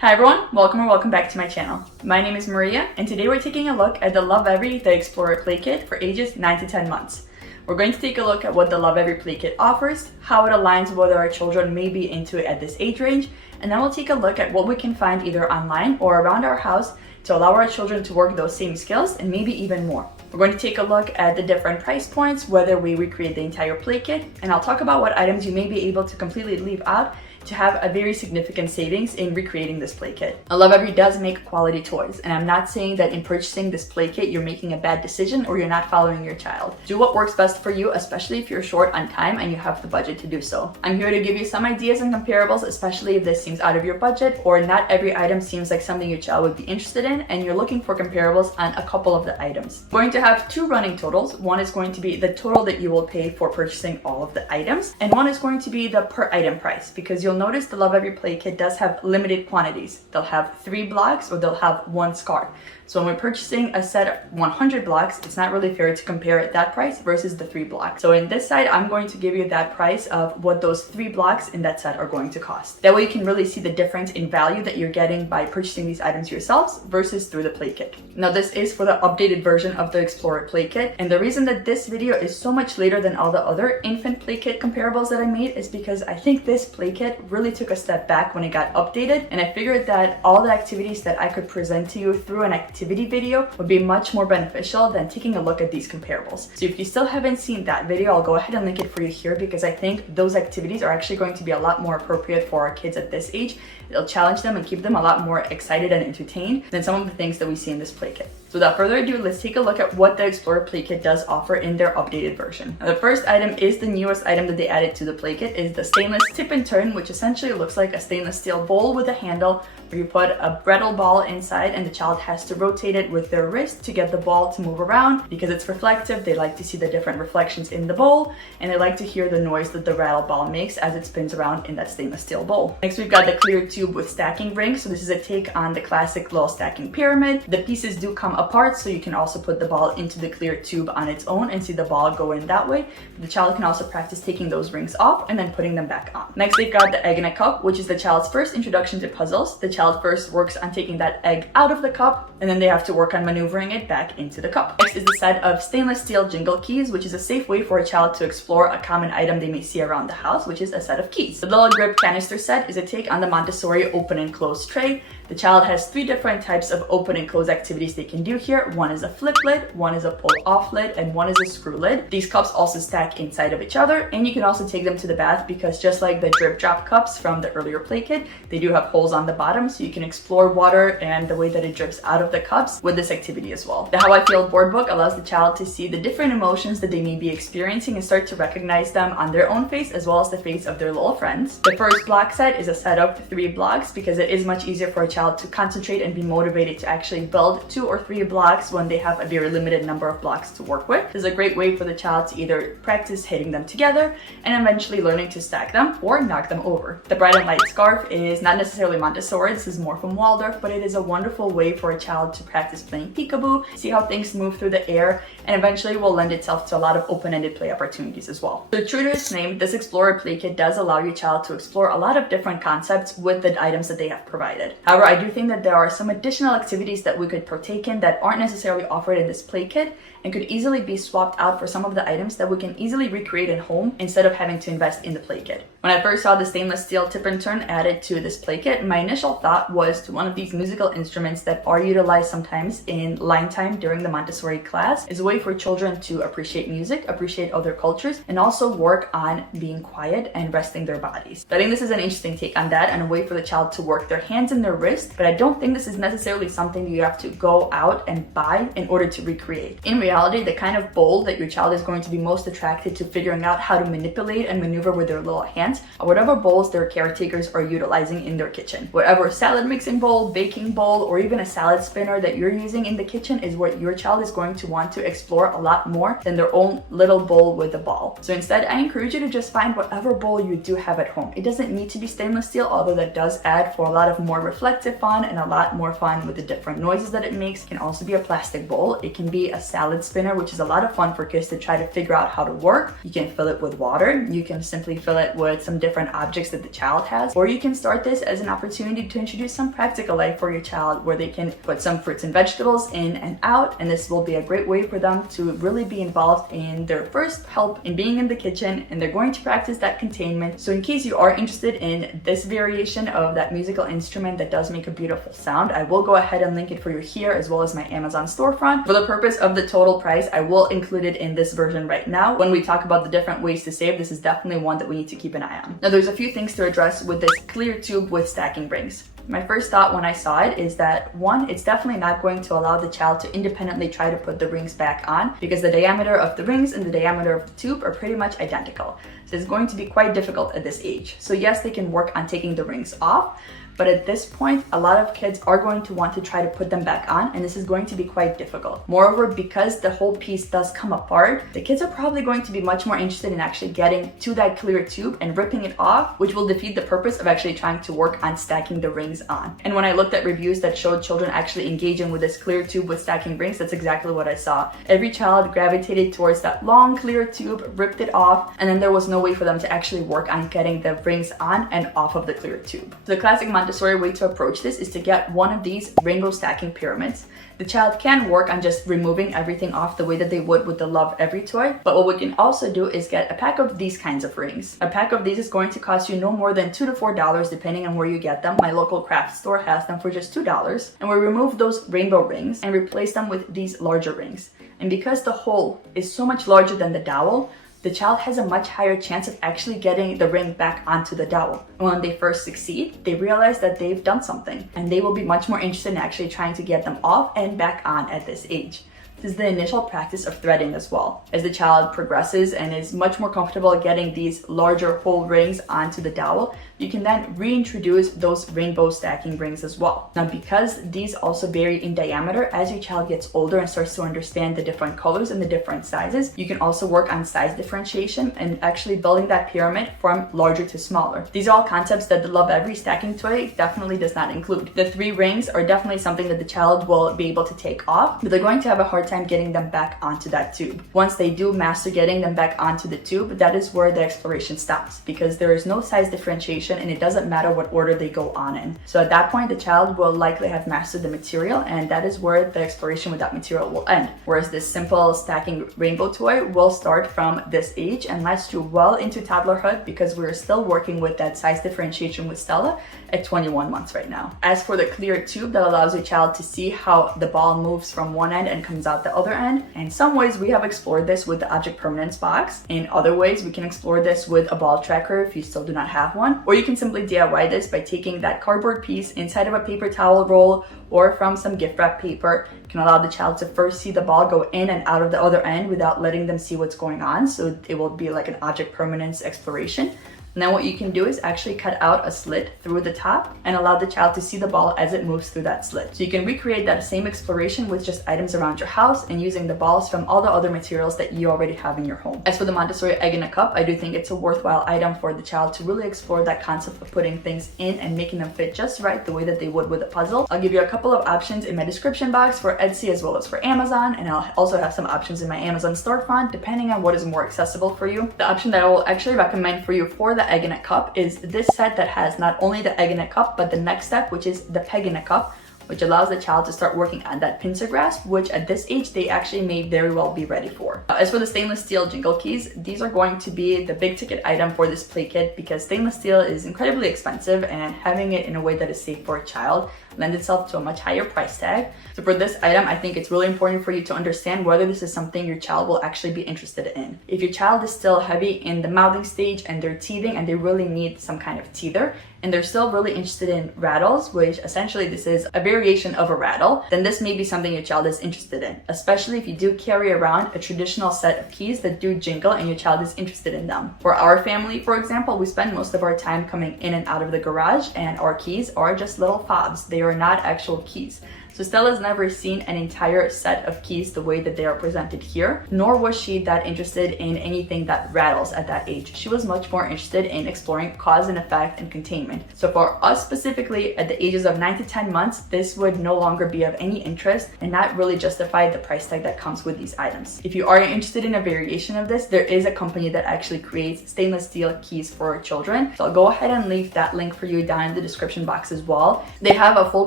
Hi everyone, welcome back to my channel. My name is Maria, and today we're taking a look at the Lovevery The Explorer Play Kit for ages 9 to 10 months. We're going to take a look at what the Lovevery Play Kit offers, how it aligns with what our children may be into at this age range, and then we'll take a look at what we can find either online or around our house to allow our children to work those same skills and maybe even more. We're going to take a look at the different price points, whether we recreate the entire play kit, and I'll talk about what items you may be able to completely leave out to have a very significant savings in recreating this play kit. Lovevery does make quality toys, and I'm not saying that in purchasing this play kit you're making a bad decision or you're not following your child. Do what works best for you, especially if you're short on time and you have the budget to do so. I'm here to give you some ideas and comparables, especially if this seems out of your budget or not every item seems like something your child would be interested in and you're looking for comparables on a couple of the items. We're going to have two running totals. One is going to be the total that you will pay for purchasing all of the items, and one is going to be the per item price, because you'll notice the Lovevery Play Kit does have limited quantities. They'll have 3 blocks or they'll have 1 scarf. So when we're purchasing a set of 100 blocks, it's not really fair to compare that price versus the 3 blocks. So in this side, I'm going to give you that price of what those 3 blocks in that set are going to cost. That way you can really see the difference in value that you're getting by purchasing these items yourselves versus through the play kit. Now this is for the updated version of the Explorer Play Kit, and the reason that this video is so much later than all the other infant play kit comparables that I made is because I think this play kit really took a step back when it got updated, and I figured that all the activities that I could present to you through an activity video would be much more beneficial than taking a look at these comparables. So if you still haven't seen that video, I'll go ahead and link it for you here, because I think those activities are actually going to be a lot more appropriate for our kids at this age. It'll challenge them and keep them a lot more excited and entertained than some of the things that we see in this play kit. So without further ado, let's take a look at what the Explorer Play Kit does offer in their updated version. Now, the first item is the newest item that they added to the play kit, is the stainless tip and turn, which essentially looks like a stainless steel bowl with a handle where you put a brittle ball inside and the child has to rotate it with their wrist to get the ball to move around. Because it's reflective, they like to see the different reflections in the bowl, and they like to hear the noise that the rattle ball makes as it spins around in that stainless steel bowl. Next, we've got the clear tube with stacking rings. So this is a take on the classic little stacking pyramid. The pieces do come apart, so you can also put the ball into the clear tube on its own and see the ball go in that way. The child can also practice taking those rings off and then putting them back on. Next, they've got the egg in a cup, which is the child's first introduction to puzzles. The child first works on taking that egg out of the cup, and then they have to work on maneuvering it back into the cup. Next is the set of stainless steel Jingle keys, which is a safe way for a child to explore a common item they may see around the house, which is a set of keys. The little grip Canister Set is a take on the Montessori open and close tray. The child has 3 different types of open and close activities they can do here. One is a flip lid, one is a pull off lid, and one is a screw lid. These cups also stack inside of each other, and you can also take them to the bath, because just like the drip drop cups from the earlier play kit, they do have holes on the bottom, so you can explore water and the way that it drips out of the cups with this activity as well. The How I Feel board book allows the child to see the different emotions that they may be experiencing and start to recognize them on their own face as well as the face of their little friends. The first block set is a set of 3 blocks, because it is much easier for a child to concentrate and be motivated to actually build 2 or 3 blocks when they have a very limited number of blocks to work with. This is a great way for the child to either practice hitting them together and eventually learning to stack them or knock them over. The Bright and Light scarf is not necessarily Montessori, this is more from Waldorf, but it is a wonderful way for a child to practice playing peekaboo, see how things move through the air, and eventually will lend itself to a lot of open-ended play opportunities as well. So true to its name, this Explorer Play Kit does allow your child to explore a lot of different concepts with the items that they have provided. However, I do think that there are some additional activities that we could partake in that aren't necessarily offered in this play kit and could easily be swapped out for some of the items that we can easily recreate at home instead of having to invest in the play kit. When I first saw the stainless steel tip and turn added to this play kit, my initial thought was to one of these musical instruments that are utilized sometimes in line time during the Montessori class as a way for children to appreciate music, appreciate other cultures, and also work on being quiet and resting their bodies. So I think this is an interesting take on that and a way for the child to work their hands and their wrists, but I don't think this is necessarily something you have to go out and buy in order to recreate. In reality, the kind of bowl that your child is going to be most attracted to figuring out how to manipulate and maneuver with their little hands are whatever bowls their caretakers are utilizing in their kitchen. Whatever salad mixing bowl, baking bowl, or even a salad spinner that you're using in the kitchen is what your child is going to want to explore a lot more than their own little bowl with a ball. So instead, I encourage you to just find whatever bowl you do have at home. It doesn't need to be stainless steel, although that does does add for a lot of more reflective fun and a lot more fun with the different noises that it makes. It can also be a plastic bowl. It can be a salad spinner, which is a lot of fun for kids to try to figure out how to work. You can fill it with water. You can simply fill it with some different objects that the child has, or you can start this as an opportunity to introduce some practical life for your child where they can put some fruits and vegetables in and out, and this will be a great way for them to really be involved in their first help in being in the kitchen, and they're going to practice that containment. So in case you are interested in this variation of that musical instrument that does make a beautiful sound, I will go ahead and link it for you here as well as my Amazon storefront. For the purpose of the total price, I will include it in this version right now. When we talk about the different ways to save, this is definitely one that we need to keep an eye on. Now there's a few things to address with this clear tube with stacking rings. My first thought when I saw it is that, one, it's definitely not going to allow the child to independently try to put the rings back on because the diameter of the rings and the diameter of the tube are pretty much identical. So it's going to be quite difficult at this age. So yes, they can work on taking the rings off, but at this point, a lot of kids are going to want to try to put them back on, and this is going to be quite difficult. Moreover, because the whole piece does come apart, the kids are probably going to be much more interested in actually getting to that clear tube and ripping it off, which will defeat the purpose of actually trying to work on stacking the rings on. And when I looked at reviews that showed children actually engaging with this clear tube with stacking rings, that's exactly what I saw. Every child gravitated towards that long clear tube, ripped it off, and then there was no way for them to actually work on getting the rings on and off of the clear tube. So the classic Montessori way to approach this is to get one of these rainbow stacking pyramids. The child can work on just removing everything off the way that they would with the Lovevery toy, but what we can also do is get a pack of these kinds of rings. A pack of these is going to cost you no more than $2 to $4 depending on where you get them. My local craft store has them for just $2, and we remove those rainbow rings and replace them with these larger rings. And because the hole is so much larger than the dowel, the child has a much higher chance of actually getting the ring back onto the dowel. And when they first succeed, they realize that they've done something, and they will be much more interested in actually trying to get them off and back on at this age. This is the initial practice of threading as well. As the child progresses and is much more comfortable getting these larger whole rings onto the dowel, you can then reintroduce those rainbow stacking rings as well. Now, because these also vary in diameter, as your child gets older and starts to understand the different colors and the different sizes, you can also work on size differentiation and actually building that pyramid from larger to smaller. These are all concepts that the Lovevery stacking toy definitely does not include. The 3 rings are definitely something that the child will be able to take off, but they're going to have a hard time getting them back onto that tube. Once they do master getting them back onto the tube, that is where the exploration stops, because there is no size differentiation and it doesn't matter what order they go on in. So at that point, the child will likely have mastered the material, and that is where the exploration with that material will end. Whereas this simple stacking rainbow toy will start from this age and last you well into toddlerhood, because we're still working with that size differentiation with Stella at 21 months right now. As for the clear tube that allows your child to see how the ball moves from one end and comes out the other end, in some ways we have explored this with the object permanence box. In other ways, we can explore this with a ball tracker if you still do not have one, or you can simply DIY this by taking that cardboard piece inside of a paper towel roll or from some gift wrap paper. You can allow the child to first see the ball go in and out of the other end without letting them see what's going on, so it will be like an object permanence exploration. And then what you can do is actually cut out a slit through the top and allow the child to see the ball as it moves through that slit. So you can recreate that same exploration with just items around your house and using the balls from all the other materials that you already have in your home. As for the Montessori egg in a cup, I do think it's a worthwhile item for the child to really explore that concept of putting things in and making them fit just right the way that they would with a puzzle. I'll give you a couple of options in my description box for Etsy as well as for Amazon, and I'll also have some options in my Amazon storefront depending on what is more accessible for you. The option that I will actually recommend for you for the egg in a cup is this set that has not only the egg in a cup, but the next step, which is the peg in a cup, which allows the child to start working on that pincer grasp, which at this age they actually may very well be ready for. As for the stainless steel Jingle keys, these are going to be the big ticket item for this play kit because stainless steel is incredibly expensive, and having it in a way that is safe for a child lends itself to a much higher price tag. So for this item, I think it's really important for you to understand whether this is something your child will actually be interested in. If your child is still heavy in the mouthing stage and they're teething and they really need some kind of teether, and they're still really interested in rattles, which essentially this is a variation of a rattle, then this may be something your child is interested in, especially if you do carry around a traditional set of keys that do jingle and your child is interested in them. For our family, for example, we spend most of our time coming in and out of the garage, and our keys are just little fobs. They are not actual keys. So Stella's never seen an entire set of keys the way that they are presented here, nor was she that interested in anything that rattles at that age. She was much more interested in exploring cause and effect and containment. So for us specifically, at the ages of 9 to 10 months, this would no longer be of any interest and not really justify the price tag that comes with these items. If you are interested in a variation of this, there is a company that actually creates stainless steel keys for children. So I'll go ahead and leave that link for you down in the description box as well. They have a full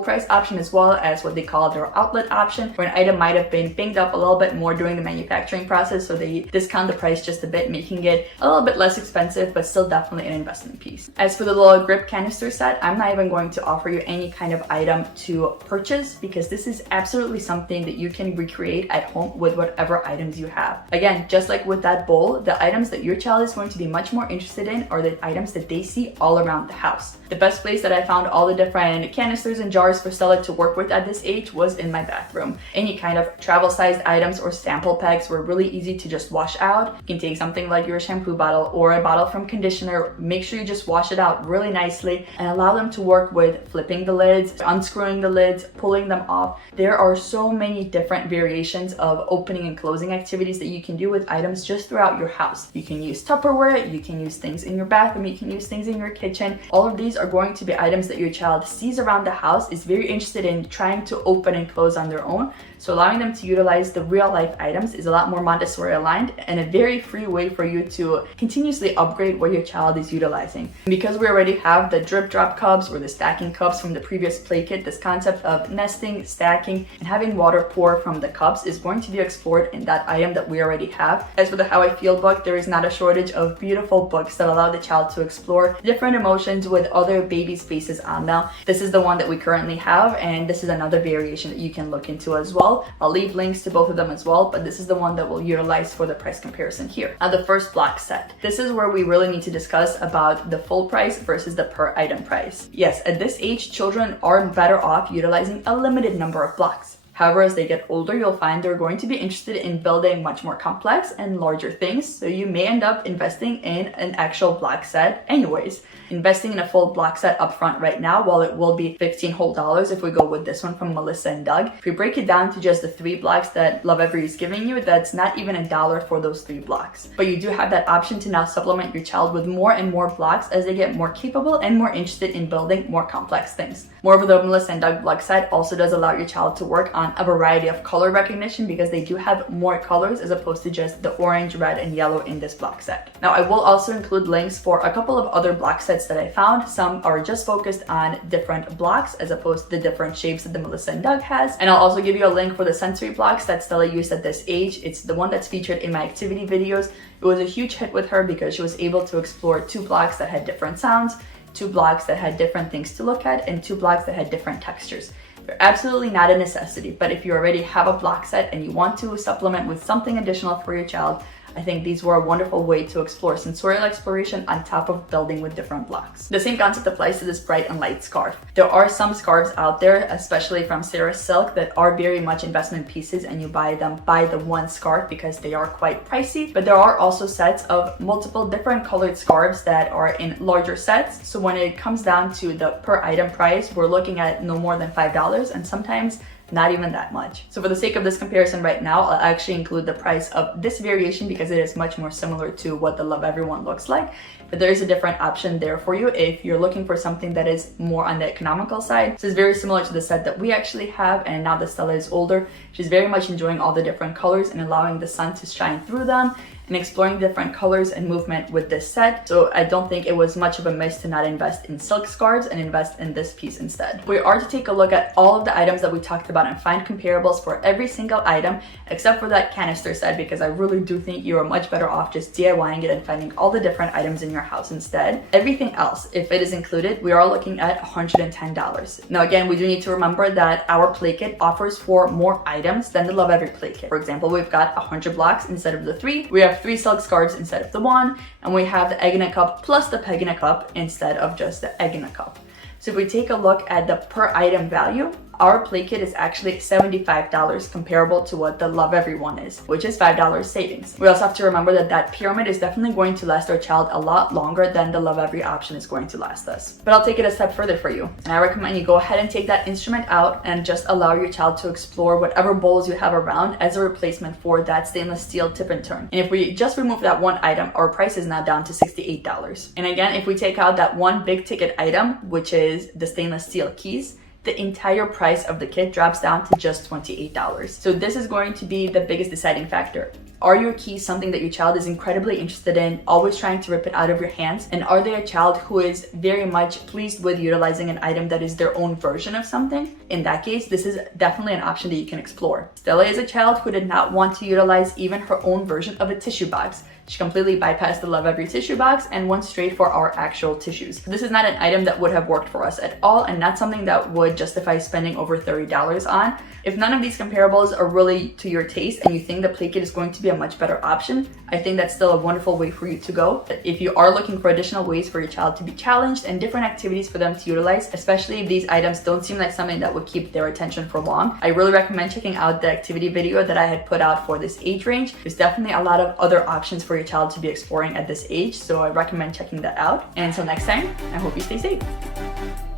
price option as well as what they call their outlet option, where an item might have been banged up a little bit more during the manufacturing process, so they discount the price just a bit, making it a little bit less expensive, but still definitely an investment piece. As for the little grip canister set, I'm not even going to offer you any kind of item to purchase because this is absolutely something that you can recreate at home with whatever items you have. Again, just like with that bowl, the items that your child is going to be much more interested in are the items that they see all around the house. The best place that I found all the different canisters and jars for Stella to work with at this age was in my bathroom. Any kind of travel sized items or sample packs were really easy to just wash out. You can take something like your shampoo bottle or a bottle from conditioner, make sure you just wash it out really nicely and allow them to work with flipping the lids, unscrewing the lids, pulling them off. There are so many different variations of opening and closing activities that you can do with items just throughout your house. You can use Tupperware, you can use things in your bathroom, you can use things in your kitchen. All of these are going to be items that your child sees around the house, is very interested in trying to open and close on their own. So allowing them to utilize the real life items is a lot more Montessori aligned and a very free way for you to continuously upgrade what your child is utilizing. And because we already have the drip drop cups or the stacking cups from the previous play kit, this concept of nesting, stacking, and having water pour from the cups is going to be explored in that item that we already have. As for the How I Feel book, there is not a shortage of beautiful books that allow the child to explore different emotions with other babies' faces on them. This is the one that we currently have, and this is another variation that you can look into as well. I'll leave links to both of them as well, but this is the one that we'll utilize for the price comparison here. Now, the first block set. This is where we really need to discuss about the full price versus the per item price. Yes, at this age, children are better off utilizing a limited number of blocks. However, as they get older, you'll find they're going to be interested in building much more complex and larger things, so you may end up investing in an actual block set anyways. Investing in a full block set up front right now, while it will be $15 whole if we go with this one from Melissa and Doug, if we break it down to just the 3 blocks that Lovevery is giving you, that's not even $1 for those 3 blocks. But you do have that option to now supplement your child with more and more blocks as they get more capable and more interested in building more complex things. Moreover, the Melissa and Doug block set also does allow your child to work on a variety of color recognition because they do have more colors as opposed to just the orange, red, and yellow in this block set. Now, I will also include links for a couple of other block sets that I found. Some are just focused on different blocks as opposed to the different shapes that the Melissa and Doug has. And I'll also give you a link for the sensory blocks that Stella used at this age. It's the one that's featured in my activity videos. It was a huge hit with her because she was able to explore 2 blocks that had different sounds, 2 blocks that had different things to look at, and 2 blocks that had different textures. They're absolutely not a necessity, but if you already have a block set and you want to supplement with something additional for your child, I think these were a wonderful way to explore sensorial exploration on top of building with different blocks. The same concept applies to this bright and light scarf. There are some scarves out there, especially from Sarah Silk, that are very much investment pieces and you buy them by the one scarf because they are quite pricey, but there are also sets of multiple different colored scarves that are in larger sets. So when it comes down to the per item price, we're looking at no more than $5 and sometimes not even that much. So for the sake of this comparison right now, I'll actually include the price of this variation because it is much more similar to what the Lovevery one looks like. But there is a different option there for you if you're looking for something that is more on the economical side. This is very similar to the set that we actually have, and now that Stella is older, she's very much enjoying all the different colors and allowing the sun to shine through them and exploring different colors and movement with this set. So I don't think it was much of a miss to not invest in silk scarves and invest in this piece instead. We are to take a look at all of the items that we talked about and find comparables for every single item except for that canister set, because I really do think you are much better off just DIYing it and finding all the different items in your house instead. Everything else, if it is included, we are looking at $110. Now again, we do need to remember that our play kit offers for more items than the Lovevery play kit. For example, we've got 100 blocks instead of the 3. We have 3 silk scarves instead of the 1, and we have the egg in a cup plus the peg in a cup instead of just the egg in a cup. So if we take a look at the per item value, our play kit is actually $75, comparable to what the Lovevery one is, which is $5 savings. We also have to remember that that pyramid is definitely going to last our child a lot longer than the Lovevery option is going to last us. But I'll take it a step further for you. And I recommend you go ahead and take that instrument out and just allow your child to explore whatever bowls you have around as a replacement for that stainless steel tip and turn. And if we just remove that one item, our price is now down to $68. And again, if we take out that one big ticket item, which is the stainless steel keys, the entire price of the kit drops down to just $28. So this is going to be the biggest deciding factor. Are your keys something that your child is incredibly interested in, always trying to rip it out of your hands? And are they a child who is very much pleased with utilizing an item that is their own version of something? In that case, this is definitely an option that you can explore. Stella is a child who did not want to utilize even her own version of a tissue box. She completely bypassed the Lovevery tissue box and went straight for our actual tissues. This is not an item that would have worked for us at all, and not something that would justify spending over $30 on. If none of these comparables are really to your taste and you think the play kit is going to be a much better option, I think that's still a wonderful way for you to go. If you are looking for additional ways for your child to be challenged and different activities for them to utilize, especially if these items don't seem like something that would keep their attention for long, I really recommend checking out the activity video that I had put out for this age range. There's definitely a lot of other options for your child to be exploring at this age, so I recommend checking that out. And until next time, I hope you stay safe.